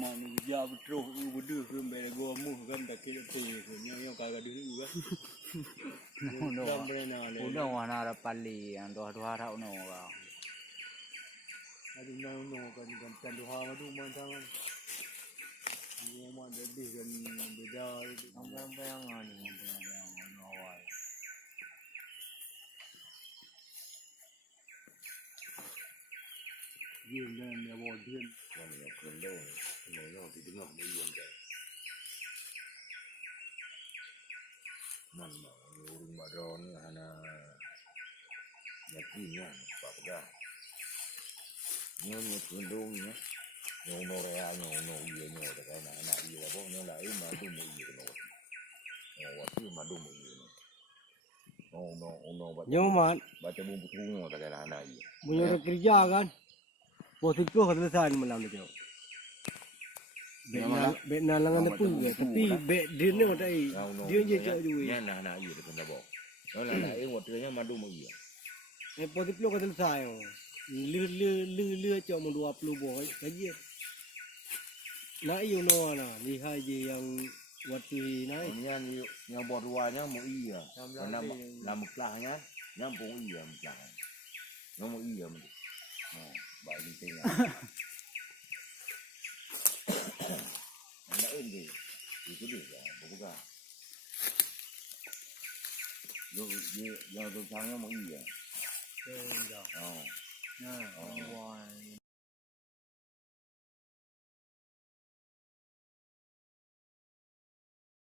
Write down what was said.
mà nó giờ trâu bữa đưa cái mẹ gua mua gần đặc cái từ nhau cái đứa nữa đâm bên nào này udah warna ada pali yang dua tahun nol ada nol kan candu hawa tu macam ni mana jadi kan beda sampai yang ani yang awal dia dan dia bawa dia còn nhiều cường đâu nói nhau thì đứng ở đây yên đấy mà rừng mà ron hana nhặt gì nhá bảo ra nhiều cường đâu nhá nhiều nô ra nhiều cái này gì là bố nó lại mà đun một gì nó và khi mà đun một gì nó nhưng mà bà cho bung thu nó cái này gì bây giờ kerja kan posisi tu harus selesai malam tu bet nalangan tu pun tapi bet dia ni ada dia je cak juga ya nah iya tu kan boh nó là waktu nya madu mau iya posisi tu harus selesai lư cho 20 boy kaji nak you know na lihat je yang waktu ni yang buat ruanya mau iya làm plahnya yang mau iya plah nó mau iya bài đi tiền đã êm gì thì cứ được rồi bố cả giờ tôi sáng nó mới gì à nè